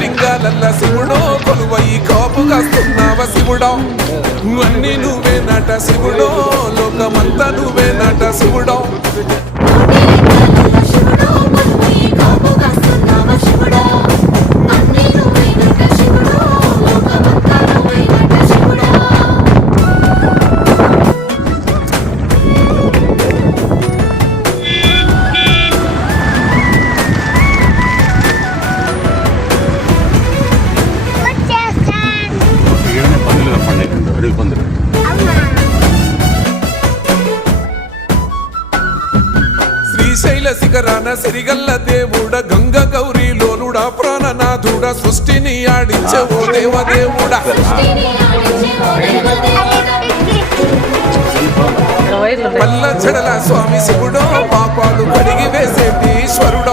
లింగాలల్ల శివుడో కొలువయి కాపు కాస్తున్నావ శివుడో అన్ని నువ్వే నట శివుడో లోకమంతా నువ్వే నట శివుడో శ్రీశైల శిఖరాన సిరిగల్ల దేవుడ గంగ గౌరీ లోలుడ ప్రాణనాథుడ సృష్టిని ఆడించే ఓ దేవదేవుడా పల్ల జడల స్వామి శివుడో పాపాలు కడిగి వేసేటి ఈశ్వరుడు